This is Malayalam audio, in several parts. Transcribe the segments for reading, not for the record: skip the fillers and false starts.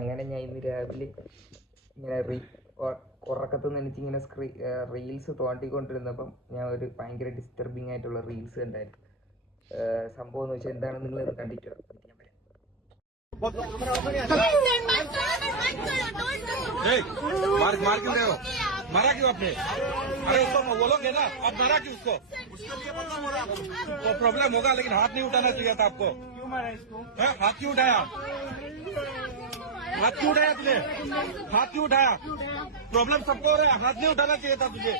അങ്ങനെ ഞാൻ ഇന്ന് രാവിലെ ഇങ്ങനെ ഉറക്കത്തിൽ നിന്ന് എനിക്കിങ്ങനെ റീൽസ് തോണ്ടിക്കൊണ്ടിരുന്നപ്പം ഞാൻ ഒരു ഭയങ്കര ഡിസ്റ്റർബിങ് ആയിട്ടുള്ള റീൽസ് കണ്ടായിരുന്നു. സംഭവം എന്ന് വെച്ചാൽ എന്താണെന്ന് നിങ്ങൾ കണ്ടിട്ടോ? मार क्यों रहे हो? मारा क्यों आपने? अरे उसको बोलोगे ना, आप मारा क्यों उसको? तो प्रॉब्लम होगा, लेकिन हाथ नहीं उठाना चाहिए था आपको। क्यों मारा इसको? हाथ क्यों उठाया? हाथ क्यों उठाया तुझे? हाथ क्यों उठाया? प्रॉब्लम सबको हो रहा है, हाथ नहीं उठाना चाहिए था तुझे।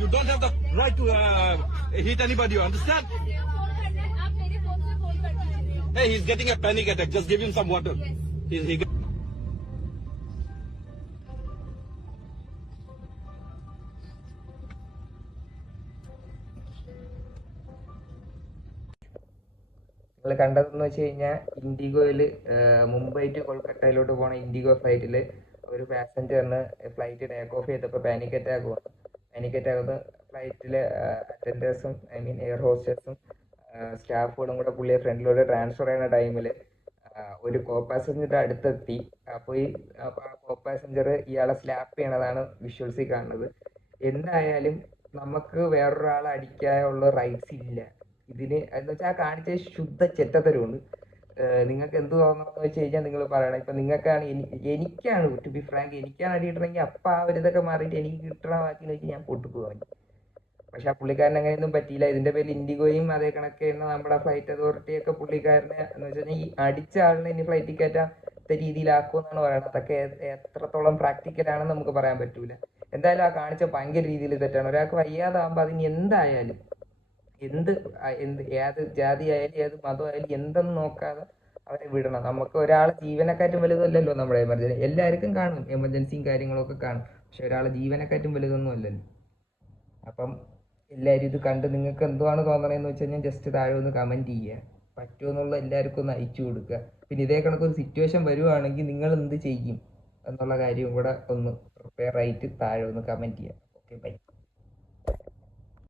You don't have the right to hit anybody, you understand? Hey, he's getting a panic attack. Just give him some water. He നിങ്ങൾ കണ്ടതെന്ന് വെച്ച് കഴിഞ്ഞാൽ ഇൻഡിഗോയിൽ മുംബൈ ടു കൊൽക്കത്തയിലോട്ട് പോണ ഇൻഡിഗോ ഫ്ലൈറ്റിൽ ഒരു പാസഞ്ചറിന് ഫ്ലൈറ്റ് ടേക്ക് ഓഫ് ചെയ്തപ്പോൾ പാനിക് അറ്റാക്ക് വന്നു. പാനിക് അറ്റാക്ക് ഫ്ലൈറ്റിലെ അറ്റൻഡേഴ്സും എയർ ഹോസ്റ്റേഴ്സും സ്റ്റാഫുകളും കൂടെ പുള്ളിയെ ഫ്രണ്ടിലോട്ട് ട്രാൻസ്ഫർ ചെയ്യുന്ന ടൈമിൽ ഒരു കോ പാസഞ്ചറുടെ അടുത്തെത്തി. അപ്പോൾ ആ കോ പാസഞ്ചർ ഇയാളെ സ്ലാപ്പ് ചെയ്യണതാണ് വിഷ്വൽസിൽ കാണുന്നത്. എന്തായാലും നമുക്ക് വേറൊരാളെ അടിക്കാനുള്ള റൈറ്റ്സ് ഇല്ല ഇതിന് എന്ന് വെച്ചാൽ ആ കാണിച്ച ശുദ്ധ ചെറ്റത്തരമുണ്ട്. നിങ്ങൾക്ക് എന്ത് തോന്നണമെന്ന് വെച്ച് കഴിഞ്ഞാൽ നിങ്ങൾ പറയണം. ഇപ്പം നിങ്ങൾക്കാണ് എനിക്കാണ് ടു ബി ഫ്രാങ്ക് എനിക്കാണ് അടി കിട്ടണമെങ്കിൽ അപ്പം ആ ഒരു ഇതൊക്കെ മാറിയിട്ട് എനിക്ക് കിട്ടണ ബാക്കി വെച്ച് ഞാൻ പൊട്ടിപ്പോവാൻ. പക്ഷെ ആ പുള്ളിക്കാരൻ അങ്ങനെയൊന്നും പറ്റിയില്ല. ഇതിന്റെ പേരിൽ ഇൻഡിഗോയും അതേ കണക്ക് തന്നെ നമ്മുടെ ഫ്ലൈറ്റ് അതോറിറ്റിയൊക്കെ പുള്ളിക്കാരനെ എന്ന് വെച്ച് കഴിഞ്ഞാൽ ഈ അടിച്ച ആളിനെ ഇനി ഫ്ലൈറ്റിൽ കയറ്റാത്ത രീതിയിലാക്കുമെന്നാണ് പറയുന്നത്. അതൊക്കെ എത്രത്തോളം പ്രാക്ടിക്കലാണെന്ന് നമുക്ക് പറയാൻ പറ്റൂല. എന്തായാലും ആ കാണിച്ച ഭയങ്കര രീതിയിൽ തെറ്റാണ്. ഒരാൾക്ക് വയ്യാതാകുമ്പോൾ അതിന് എന്തായാലും ഏത് ജാതി ആയാലും ഏത് മതമായാലും എന്തെന്ന് നോക്കാതെ അവരെ വിടണം. നമുക്ക് ഒരാളെ ജീവനെക്കാറ്റും വലുതല്ലല്ലോ നമ്മുടെ എമർജൻസി. എല്ലാവർക്കും കാണും, എമർജൻസിയും കാര്യങ്ങളൊക്കെ കാണും. പക്ഷെ ഒരാളെ ജീവനെക്കാറ്റും വലുതൊന്നും അല്ലല്ലോ. അപ്പം എല്ലാവരും ഇത് കണ്ട് നിങ്ങൾക്ക് എന്തുവാണ് തോന്നണതെന്ന് വെച്ച് കഴിഞ്ഞാൽ ജസ്റ്റ് താഴെ ഒന്ന് കമൻറ്റ് ചെയ്യുക. പറ്റുമെന്നുള്ള എല്ലാവർക്കും ഒന്ന് അയച്ചു കൊടുക്കുക. പിന്നെ ഇതേ കണക്കൊരു സിറ്റുവേഷൻ വരുവാണെങ്കിൽ നിങ്ങൾ എന്ത് ചെയ്യും എന്നുള്ള കാര്യം കൂടെ ഒന്ന് പ്രിപ്പയർ ആയിട്ട് താഴെ ഒന്ന് കമൻറ്റ് ചെയ്യുക. Okay, by.